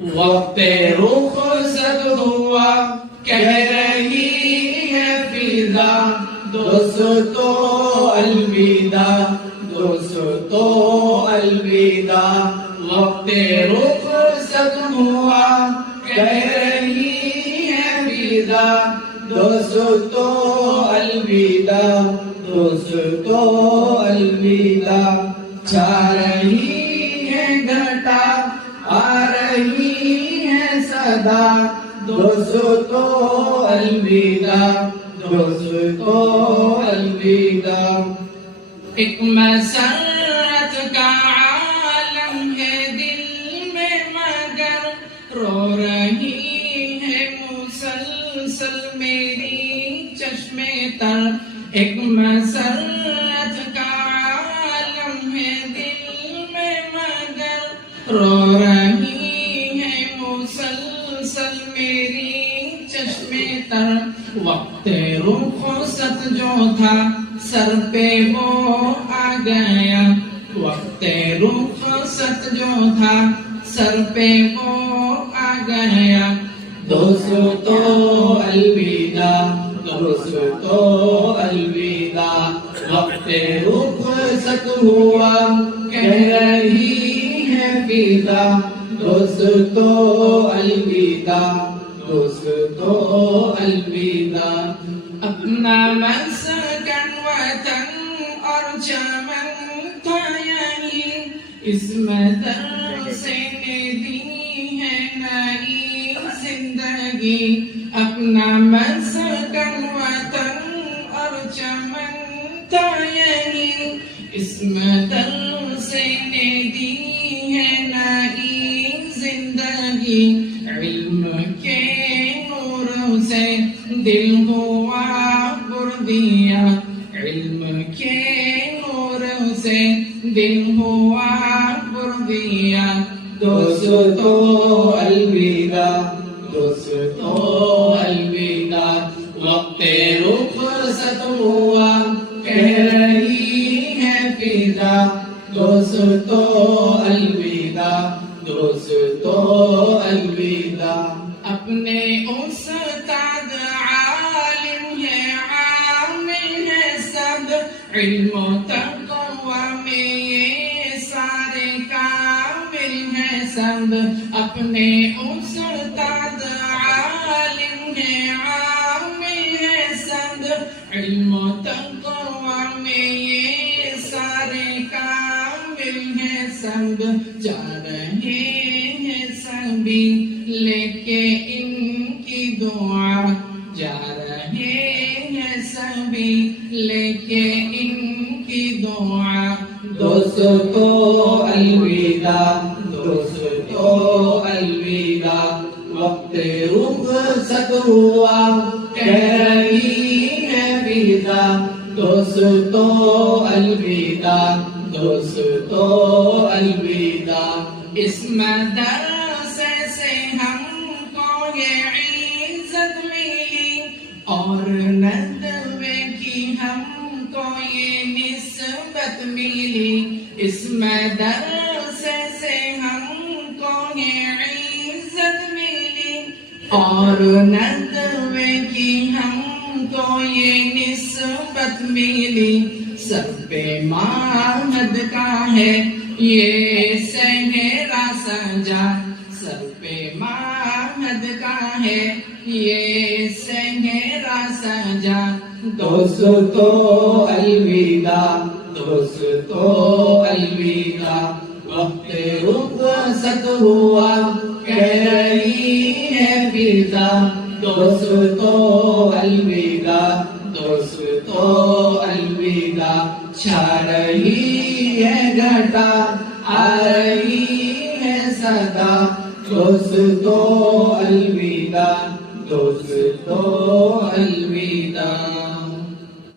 وقت رخصت ہوا کہہ رہی ہے فضا دوستو الوداع دوستو الوداع وقت رخصت ہوا کہہ رہی ہے فضا دوستو الوداع دوستو الوداع چھا رہی ہے گھٹا آ رہی ہے صدا دوستو الوداع دوستو الوداع ایک مسرت کا عالم ہے دل میں مگر رو رہی ہے مسلسل میری چشمے تر ایک مسرت کا عالم ہے دل میں مگر رو رہی ہے مسلسل میری چشمے تر وقت رخصت جو تھا سر پہ وہ آ گیا وقت رخصت جو تھا سر پہ وہ آ گیا دوستو الوداع دوستو الوداع وقت رخصت ہوا کہہ رہی ہے فضا دوستو الوداع دوستو الوداع اپنا مسکن وطن اور چمن تھا یہی اس مدر سے دی ہے نئی زندگی اپنا مسکن وطن اور چمن تھا یہی اس مدر سے دی ہے نئی زندگی علم کے نور سے دل ہوا بردیا علم کے نور سے دل ہوا بردیا دوستو الوداع دوستو الوداع وقت رخصت ہوا کہہ رہی ہے فضا دوستو الوداع دوستو الوداع اپنے استاد عالم ہے عامل ہے سب علم و تقوی میں یہ سارے کامل ہیں سب اپنے استاد عالم ہے عامل ہے سب علم و تقوی میں یہ سارے کامل ہیں سب جا رہے ہیں سبھی لے کے ان کی دعا جا رہے ہیں سبھی لے کے ان کی دعا دوستو الوداع دوستو الوداع وقت رخصت ہوا کہہ رہی ہے فضا دوستو الوداع دوستو الوداع اس مدرسے سے ہم کو یہ عزت ملی اور ندوے کی ہم کو یہ نسبت ملی اس مدرسے سے ہم کو یہ عزت ملی اور ندوے کی ہم کو یہ نسبت ملی سر پہ ماہد کا ہے یہ صحرا سجا سر پہ ماہد کا ہے یہ صحرا سجا دوستو الوداع دوستو الوداع وقت رخصت ہوا کہہ رہی ہے فضا دوستو الوداع دوستو الوداع چھا رہی ہے گھٹا آ رہی ہے صدا دوستو الوداع دوستو الوداع